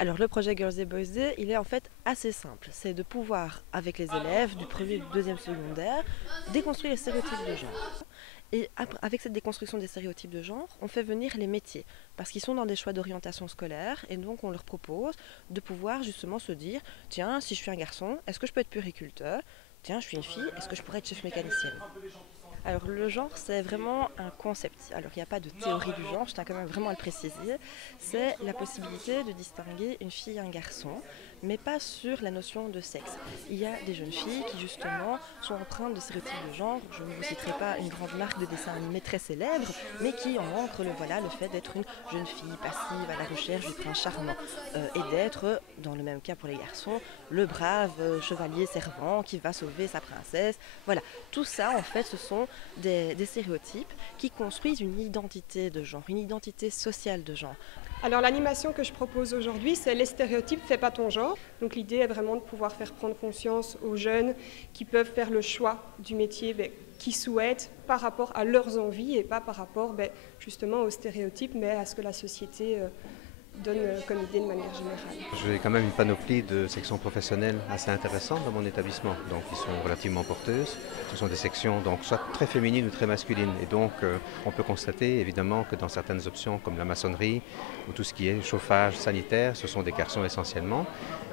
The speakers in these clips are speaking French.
Alors le projet Girls Day Boys Day, il est en fait assez simple. C'est de pouvoir, avec les élèves du premier et du deuxième secondaire, déconstruire les stéréotypes de genre. Et avec cette déconstruction des stéréotypes de genre, on fait venir les métiers, parce qu'ils sont dans des choix d'orientation scolaire, et donc on leur propose de pouvoir justement se dire, tiens, si je suis un garçon, est-ce que je peux être puériculteur? Tiens, je suis une fille, est-ce que je pourrais être chef mécanicienne? Alors le genre, c'est vraiment un concept. Alors il n'y a pas de théorie du genre, je tiens quand même vraiment à le préciser. C'est la possibilité de distinguer une fille et un garçon, mais pas sur la notion de sexe. Il y a des jeunes filles qui justement sont empreintes de stéréotypes de genre. Je ne vous citerai pas une grande marque de dessin animé très célèbre, mais qui en montre le fait d'être une jeune fille passive à la recherche du prince charmant et d'être, dans le même cas pour les garçons, le brave chevalier servant qui va sauver sa princesse. Voilà, tout ça en fait ce sont des stéréotypes qui construisent une identité de genre, une identité sociale de genre. Alors l'animation que je propose aujourd'hui, c'est les stéréotypes, fais pas ton genre. Donc l'idée est vraiment de pouvoir faire prendre conscience aux jeunes qui peuvent faire le choix du métier qu'ils souhaitent par rapport à leurs envies et pas par rapport justement aux stéréotypes, mais à ce que la société donne comme idée de manière générale. J'ai quand même une panoplie de sections professionnelles assez intéressantes dans mon établissement, donc qui sont relativement porteuses. Ce sont des sections donc soit très féminines ou très masculines, et donc on peut constater évidemment que dans certaines options comme la maçonnerie ou tout ce qui est chauffage sanitaire, ce sont des garçons essentiellement,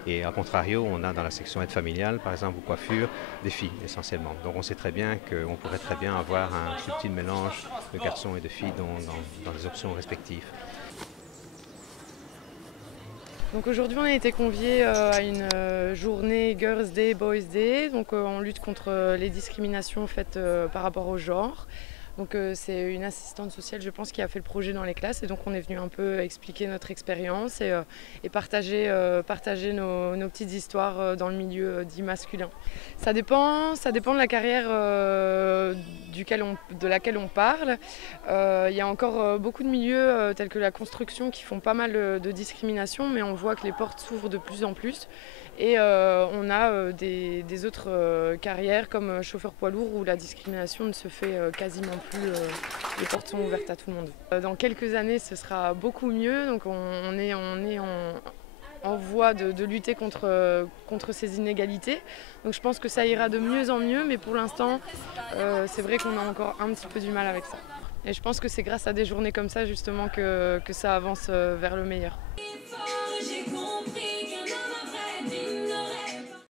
et à contrario on a dans la section aide familiale par exemple ou coiffure des filles essentiellement. Donc on sait très bien qu'on pourrait très bien avoir un subtil mélange de garçons et de filles dans les options respectives. Donc aujourd'hui on a été conviés à une journée Girls Day, Boys Day, donc on lutte contre les discriminations faites par rapport au genre. Donc c'est une assistante sociale je pense qui a fait le projet dans les classes et donc on est venu un peu expliquer notre expérience et partager nos petites histoires dans le milieu dit masculin. Ça dépend de la carrière de laquelle on parle. Il y a encore beaucoup de milieux tels que la construction qui font pas mal de discrimination, mais on voit que les portes s'ouvrent de plus en plus. Et on a des autres carrières comme chauffeur poids lourd où la discrimination ne se fait quasiment plus. Les portes sont ouvertes à tout le monde. Dans quelques années, ce sera beaucoup mieux. Donc on est en voie de lutter contre ces inégalités. Donc je pense que ça ira de mieux en mieux, mais pour l'instant, c'est vrai qu'on a encore un petit peu du mal avec ça. Et je pense que c'est grâce à des journées comme ça justement que ça avance vers le meilleur.